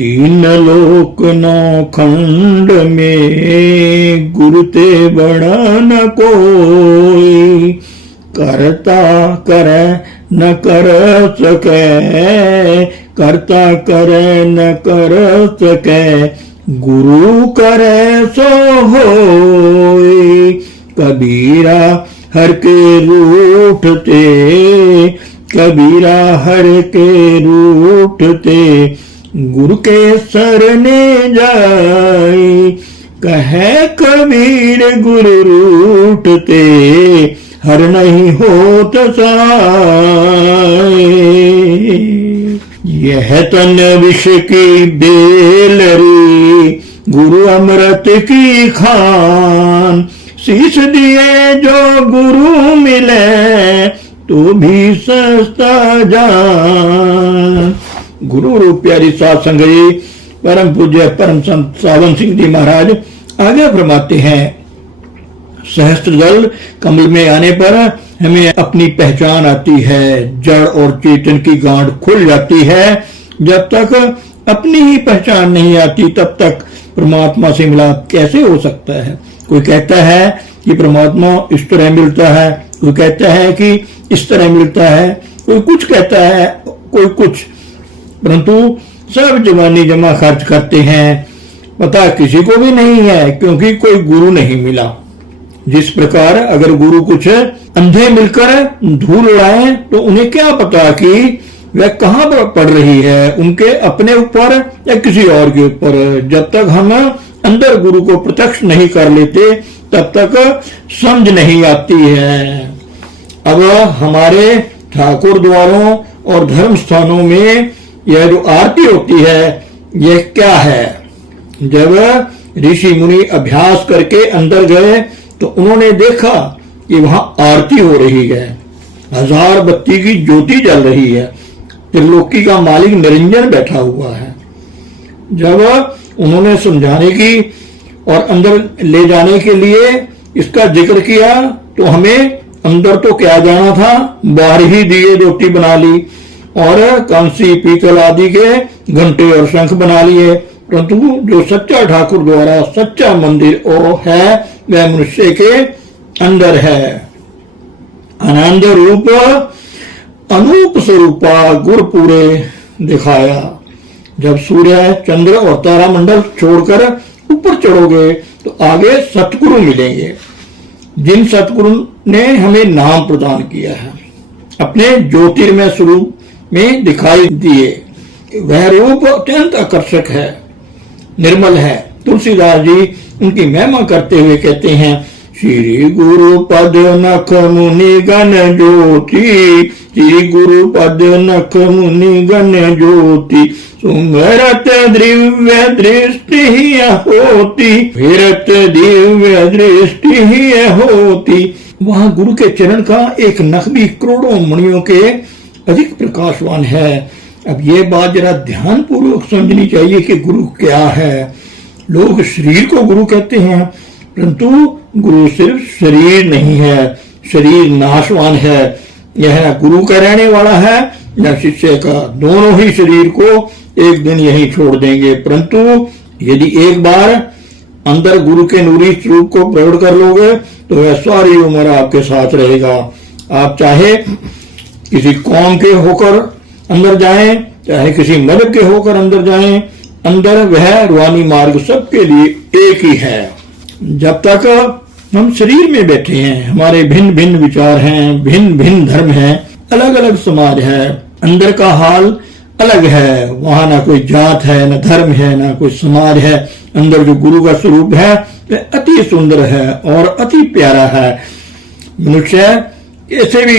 तीन लोक नौ खंड में गुरु ते बड़ा न कोई, करता करे न कर सके, करता करे न कर सके, गुरु करे सो होय। कबीरा हर के रूठते, कबीरा हर के रूठते, गुरु के सरने जाए। कहे कबीर गुरु रूठते, हर नहीं होत साए। यह तन विष की बेलरी, गुरु अमृत की खान, शीश दिए जो गुरु मिले, तो भी सस्ता जान। गुरु रूप प्यारी साध संगत परम पूज्य परम संत सावन सिंह जी महाराज आगे फरमाते हैं, सहस्त्र दल कमल में आने पर हमें अपनी पहचान आती है, जड़ और चेतन की गांठ खुल जाती है। जब तक अपनी ही पहचान नहीं आती तब तक परमात्मा से मिलाप कैसे हो सकता है। कोई कहता है कि परमात्मा इस तरह मिलता है, कोई कहता है कि इस तरह मिलता है, कोई कुछ कहता है, कोई कुछ, परंतु सब जवानी जमा खर्च करते हैं, पता किसी को भी नहीं है, क्योंकि कोई गुरु नहीं मिला। जिस प्रकार अगर गुरु कुछ अंधे मिलकर धूल उड़ाए तो उन्हें क्या पता कि वह कहाँ पर पड़ रही है, उनके अपने ऊपर या किसी और के ऊपर। जब तक हम अंदर गुरु को प्रत्यक्ष नहीं कर लेते तब तक समझ नहीं आती है। अब हमारे ठाकुर द्वारों और धर्म स्थानों में यह जो आरती होती है यह क्या है। जब ऋषि मुनि अभ्यास करके अंदर गए तो उन्होंने देखा कि वहां आरती हो रही है, 1000 बत्ती की ज्योति जल रही है, त्रिलोकी का मालिक निरंजन बैठा हुआ है। जब उन्होंने समझाने की और अंदर ले जाने के लिए इसका जिक्र किया तो हमें अंदर तो क्या जाना था, बाहर ही दिए ज्योति बना ली और कांसी पीतल आदि के घंटे और शंख बना लिए, परंतु जो सच्चा ठाकुर द्वारा सच्चा मंदिर वो है वह मनुष्य के अंदर है। आनंद रूप अनूप स्वरूपा गुर पूरे दिखाया। जब सूर्य चंद्र और तारामंडल छोड़कर ऊपर चढ़ोगे तो आगे सतगुरु मिलेंगे, जिन सतगुरु ने हमें नाम प्रदान किया है, अपने ज्योतिर्मय स्वरूप में दिखाई दिए। वह रूप अत्यंत आकर्षक है, निर्मल है। तुलसीदास जी उनकी महिमा करते हुए कहते हैं, श्री गुरु पद नख मुनि गण ज्योति, श्री गुरु पद नख मुनि गण ज्योति, सुमरत दिव्य दृष्टि ही होती, फिरत दिव्य दृष्टि ही होती। वहां गुरु के चरण का एक नख भी करोड़ों मणियों के अधिक प्रकाशवान है। अब ये बात जरा ध्यान पूर्वक समझनी चाहिए कि गुरु क्या है। लोग शरीर को गुरु कहते हैं, परंतु गुरु सिर्फ शरीर नहीं है, शरीर नाशवान है। यह न गुरु का रहने वाला है न शिष्य का, दोनों ही शरीर को एक दिन यही छोड़ देंगे। परंतु यदि एक बार अंदर गुरु के नूरी स्वरूप को प्रकट कर लोगे तो वह सारी उम्र आपके साथ रहेगा। आप चाहे किसी कौम के होकर अंदर जाएं, चाहे किसी मजहब के होकर अंदर जाएं, अंदर वह रूहानी मार्ग सबके लिए एक ही है। जब तक हम शरीर में बैठे हैं, हमारे भिन्न भिन्न विचार हैं, भिन्न भिन्न धर्म हैं, अलग अलग समाज है, अंदर का हाल अलग है। वहां ना कोई जात है, ना धर्म है, ना कोई समाज है। अंदर जो गुरु का स्वरूप है वह अति सुंदर है और अति प्यारा है। मनुष्य ऐसे भी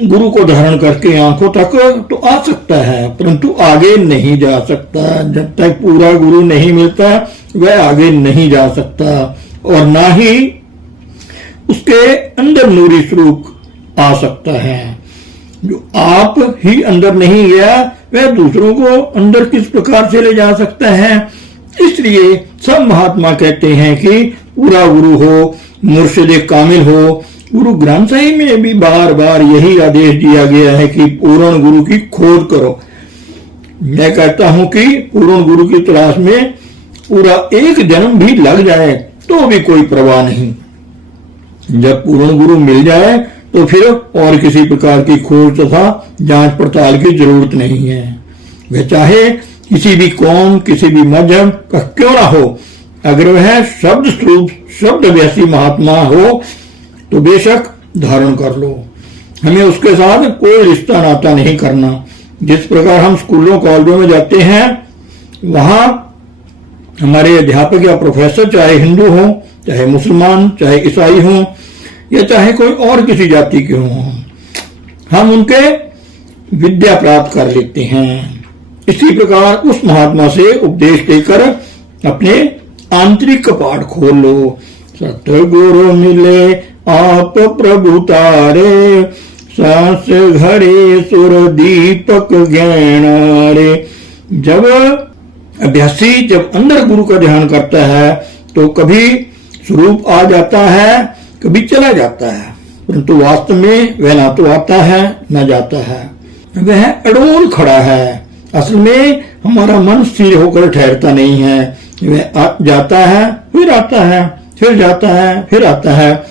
गुरु को धारण करके आंखों तक तो आ सकता है, परंतु आगे नहीं जा सकता। जब तक पूरा गुरु नहीं मिलता वह आगे नहीं जा सकता, और ना ही उसके अंदर नूरी स्वरूप आ सकता है। जो आप ही अंदर नहीं गया वह दूसरों को अंदर किस प्रकार से ले जा सकता है। इसलिए सब महात्मा कहते हैं कि पूरा गुरु हो, मुर्शिद कामिल हो। गुरु ग्रंथ साहिब में भी बार बार यही आदेश दिया गया है कि पूर्ण गुरु की खोज करो। मैं कहता हूं कि पूर्ण गुरु की तलाश में पूरा एक जन्म भी लग जाए तो भी कोई परवाह नहीं। जब पूर्ण गुरु मिल जाए तो फिर और किसी प्रकार की खोज तथा जांच पड़ताल की जरूरत नहीं है। वह चाहे किसी भी कौम, किसी भी मजहब का क्यों ना हो, अगर वह शब्द स्वरूप शब्द अभ्यासी महात्मा हो तो बेशक धारण कर लो। हमें उसके साथ कोई रिश्ता नाता नहीं करना। जिस प्रकार हम स्कूलों कॉलेजों में जाते हैं, वहां हमारे अध्यापक या प्रोफेसर चाहे हिंदू हो, चाहे मुसलमान, चाहे ईसाई हो, या चाहे कोई और किसी जाति के हों, हम उनके विद्या प्राप्त कर लेते हैं। इसी प्रकार उस महात्मा से उपदेश लेकर अपने आंतरिक कपाट खोल लो। सतगुरु मिले आप प्रभु तारे, सांस घड़े सुर दीपक ज्ञानारे। जब अभ्यासी जब अंदर गुरु का ध्यान करता है तो कभी स्वरूप आ जाता है, कभी चला जाता है, परंतु वास्तव में वह ना तो आता है न जाता है, वह अड़ोल खड़ा है। असल में हमारा मन स्थिर होकर ठहरता नहीं है, वह जाता है फिर आता है, फिर जाता है फिर आता है।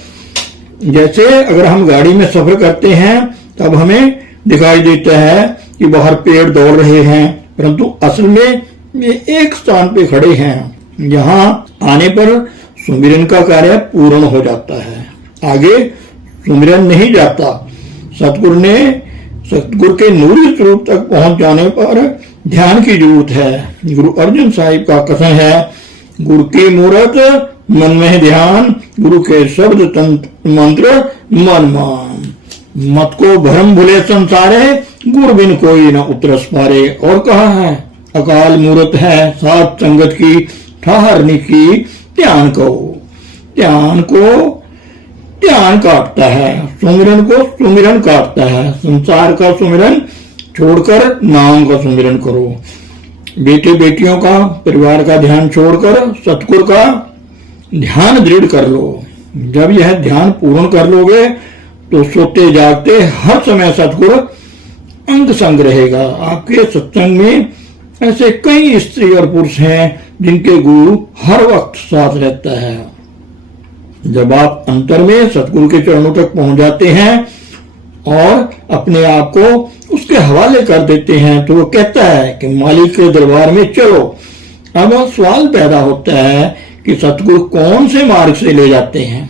जैसे अगर हम गाड़ी में सफर करते हैं तब हमें दिखाई देता है कि बाहर पेड़ दौड़ रहे हैं, परंतु असल में ये एक स्थान पे खड़े हैं। यहाँ आने पर सुमिरन का कार्य पूर्ण हो जाता है, आगे सुमिरन नहीं जाता। सतगुरु के नूरी स्वरूप तक पहुंच जाने पर ध्यान की जरूरत है। गुरु अर्जुन साहिब का कथन है, गुरु की मूरत मन में ध्यान, गुरु के शब्द तंत्र मंत्र मन मान। मत को भ्रम भुले संसारे, गुरु बिन कोई न उतरस पारे। और कहा है, अकाल मूरत है सात संगत की, ठहरने की ध्यान को ध्यान काटता है, सुमिरन को सुमिरन काटता है। संसार का सुमिरन छोड़कर नाम का सुमिरन करो। बेटे बेटियों का, परिवार का ध्यान छोड़कर सतगुरु का ध्यान दृढ़ कर लो। जब यह ध्यान पूर्ण कर लोगे तो सोते जागते हर समय सतगुरु अंग संग रहेगा। आपके सत्संग में ऐसे कई स्त्री और पुरुष हैं जिनके गुरु हर वक्त साथ रहता है। जब आप अंतर में सतगुरु के चरणों तक पहुंच जाते हैं और अपने आप को उसके हवाले कर देते हैं तो वो कहता है कि मालिक के दरबार में चलो। अब सवाल पैदा होता है कि सतगुरु कौन से मार्ग से ले जाते हैं।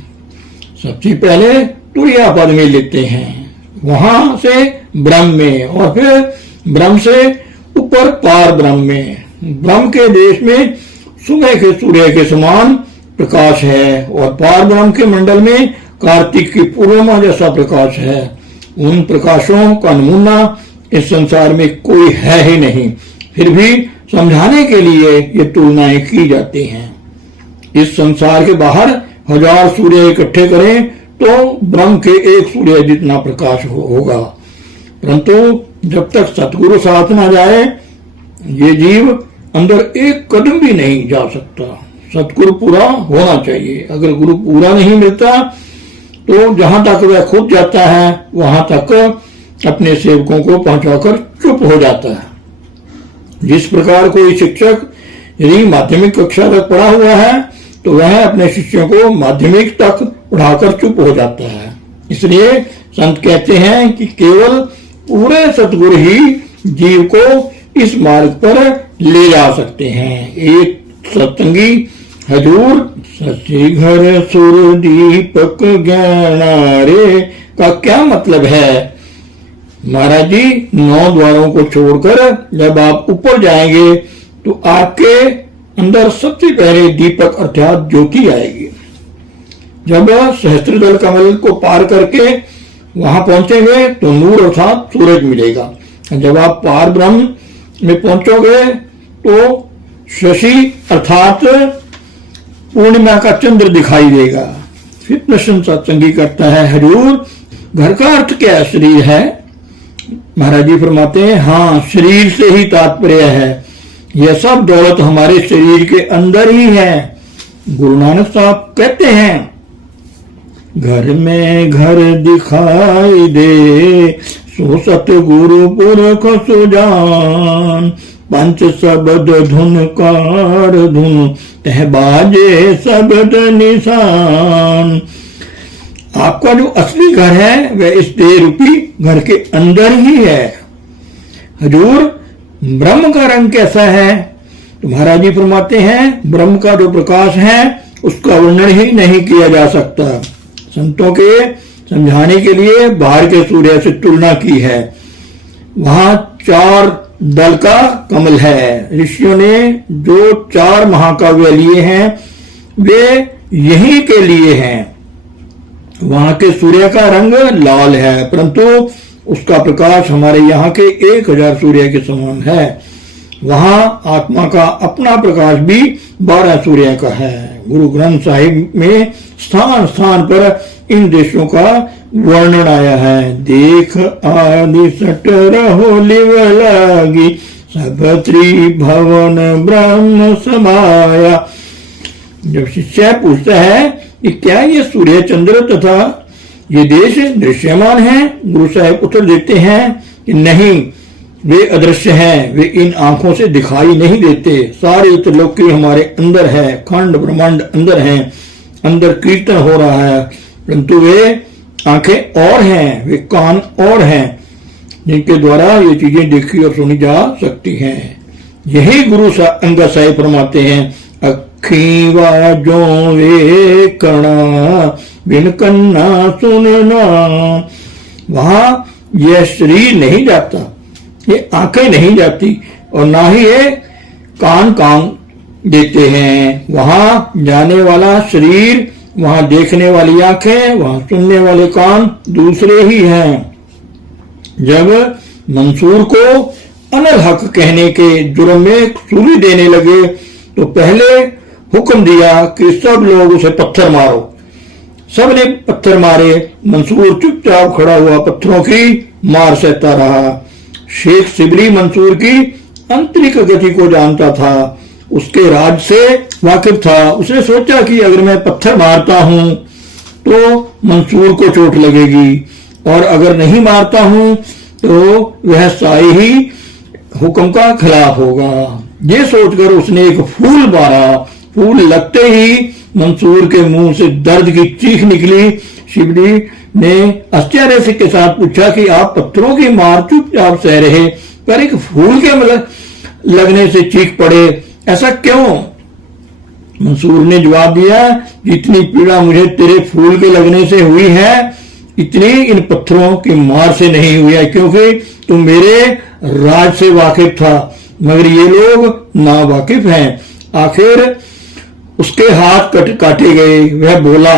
सबसे पहले तुरिया पद में लेते हैं, वहां से ब्रह्म में, और फिर ब्रह्म से ऊपर पार ब्रह्म में। ब्रह्म के देश में सुबह के सूर्य के समान प्रकाश है और पार ब्रह्म के मंडल में कार्तिक की पूर्णिमा जैसा प्रकाश है। उन प्रकाशों का नमूना इस संसार में कोई है ही नहीं, फिर भी समझाने के लिए ये तुलनाएं की जाती हैं। इस संसार के बाहर हजार सूर्य इकट्ठे करें तो ब्रह्म के एक सूर्य जितना प्रकाश होगा, परंतु जब तक सतगुरु साथ ना जाए ये जीव अंदर एक कदम भी नहीं जा सकता। सतगुरु पूरा होना चाहिए। अगर गुरु पूरा नहीं मिलता तो जहां तक वह खुद जाता है वहां तक अपने सेवकों को पहुंचाकर चुप हो जाता है। जिस प्रकार कोई शिक्षक यदि माध्यमिक कक्षा तक पढ़ा हुआ है तो वह अपने शिष्यों को माध्यमिक तक पढ़ाकर चुप हो जाता है। इसलिए संत कहते हैं कि केवल पूरे सतगुरु ही जीव को इस मार्ग पर ले जा सकते हैं। एक सत्संगी हजूर सच्ची घर सुर दीपक ज्ञानारे का क्या मतलब है? महाराज जी 9 द्वारों को छोड़कर जब आप ऊपर जाएंगे तो आपके अंदर सबसे पहले दीपक अर्थात ज्योति आएगी। जब सहस्त्रदल कमल को पार करके वहां पहुंचेंगे तो नूर अर्थात सूरज मिलेगा। जब आप पार ब्रह्म में पहुंचोगे तो शशि अर्थात पूर्णिमा का चंद्र दिखाई देगा। फिर प्रश्न सत्संगी करता है, हजूर घर का अर्थ क्या शरीर है? महाराज जी फरमाते हैं, हाँ शरीर से ही तात्पर्य है। यह सब दौलत हमारे शरीर के अंदर ही है। गुरु नानक साहब कहते हैं, घर में घर दिखाई दे सो सतगुरु पुरख सुजान, पंच शब्द धुन कार धुन, तह बाजे शब्द निशान। आपका जो असली घर है वह इस देह रूपी घर के अंदर ही है। हजूर, ब्रह्म का रंग कैसा है? तो महाराज जी फरमाते हैं, ब्रह्म का जो प्रकाश है उसका वर्णन ही नहीं किया जा सकता। संतों के समझाने के लिए बाहर के सूर्य से तुलना की है। वहां 4 दल का कमल है। ऋषियों ने जो 4 महाकाव्य लिए हैं वे यही के लिए हैं। वहां के सूर्य का रंग लाल है, परंतु उसका प्रकाश हमारे यहाँ के 1000 सूर्य के समान है। वहां आत्मा का अपना प्रकाश भी 12 सूर्य का है। गुरु ग्रंथ साहिब में स्थान स्थान पर इन देशों का वर्णन आया है। देख आदि सट रहो लिव लागी, सब त्रिभुवन ब्रह्म समाया। जब शिष्य पूछता है कि क्या ये सूर्य चंद्र तथा ये देश दृश्यमान है, गुरु साहब उत्तर देते हैं कि नहीं, वे अदृश्य हैं, वे इन आंखों से दिखाई नहीं देते। सारी त्रिलोकी हमारे अंदर है, खंड ब्रह्मांड अंदर है, अंदर कीर्तन हो रहा है, परंतु वे आंखें और हैं, वे कान और हैं, जिनके द्वारा ये चीजें देखी और सुनी जा सकती हैं। यही गुरु अंगद साहिब फरमाते हैं, अखी वाजो वे कणा बिन कन्ना सुनना। वहां यह शरीर नहीं जाता, ये आंखें नहीं जाती और ना ही ये कान देते हैं। वहां जाने वाला शरीर, वहां देखने वाली आंखें, वहां सुनने वाले कान दूसरे ही हैं। जब मंसूर को अनल हक कहने के जुर्म में सूली देने लगे तो पहले हुक्म दिया कि सब लोग उसे पत्थर मारो। सब ने पत्थर मारे। मंसूर चुपचाप खड़ा हुआ पत्थरों की मार सहता रहा। शेख सिबली मंसूर की आंतरिक गति को जानता था, उसके राज से वाकिफ था। उसने सोचा कि अगर मैं पत्थर मारता हूं तो मंसूर को चोट लगेगी और अगर नहीं मारता हूं तो वह साई ही हुक्म का खिलाफ होगा। ये सोचकर उसने एक फूल मारा। फूल लगते ही मंसूर के मुंह से दर्द की चीख निकली। शिबली ने आश्चर्य से के साथ पूछा कि आप पत्थरों की मार चुपचाप सह रहे, पर एक फूल के लगने से चीख पड़े, ऐसा क्यों? मंसूर ने जवाब दिया, जितनी पीड़ा मुझे तेरे फूल के लगने से हुई है इतनी इन पत्थरों की मार से नहीं हुई है, क्योंकि तू मेरे राज से वाकिफ था, मगर ये लोग ना वाकिफ हैं। आखिर उसके हाथ काटे गए। वह बोला,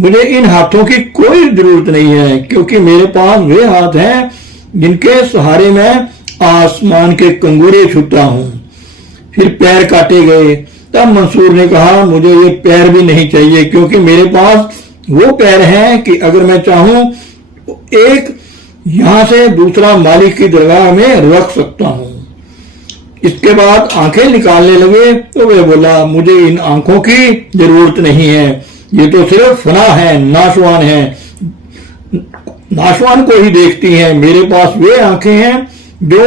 मुझे इन हाथों की कोई जरूरत नहीं है, क्योंकि मेरे पास वे हाथ हैं जिनके सहारे मैं आसमान के कंगूरे छूता हूं। फिर पैर काटे गए। तब मंसूर ने कहा, मुझे ये पैर भी नहीं चाहिए, क्योंकि मेरे पास वो पैर हैं कि अगर मैं चाहूं तो एक यहां से दूसरा मालिक की दरगाह में रख सकता हूं। इसके बाद आंखें निकालने लगे तो वह बोला, मुझे इन आंखों की जरूरत नहीं है, ये तो सिर्फ फना है, नाशवान है, नाशवान को ही देखती हैं। मेरे पास वे आंखें हैं जो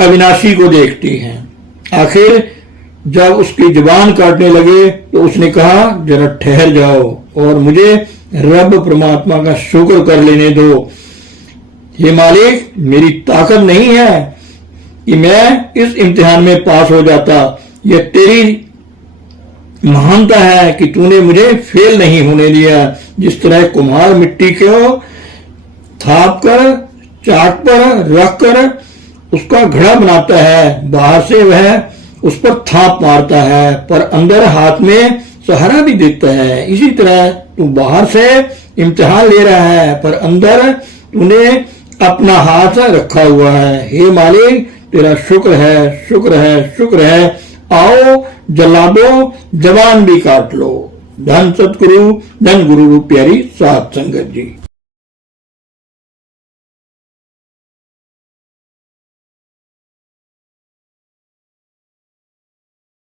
अविनाशी को देखती हैं। आखिर जब उसकी जुबान काटने लगे तो उसने कहा, जरा ठहर जाओ और मुझे रब परमात्मा का शुक्र कर लेने दो। ये मालिक, मेरी ताकत नहीं है कि मैं इस इम्तिहान में पास हो जाता, यह तेरी महानता है कि तूने मुझे फेल नहीं होने दिया। जिस तरह कुम्हार मिट्टी को थाप कर चाक पर रख कर उसका घड़ा बनाता है, बाहर से वह उस पर थाप मारता है पर अंदर हाथ में सहारा भी देता है। इसी तरह तू बाहर से इम्तिहान ले रहा है पर अंदर तूने अपना हाथ रखा हुआ है। हे मालिक, तेरा शुक्र है, शुक्र है, शुक्र है। आओ जला दो, जबान भी काट लो। धन सतगुरु, धन गुरु प्यारी सात संगत जी।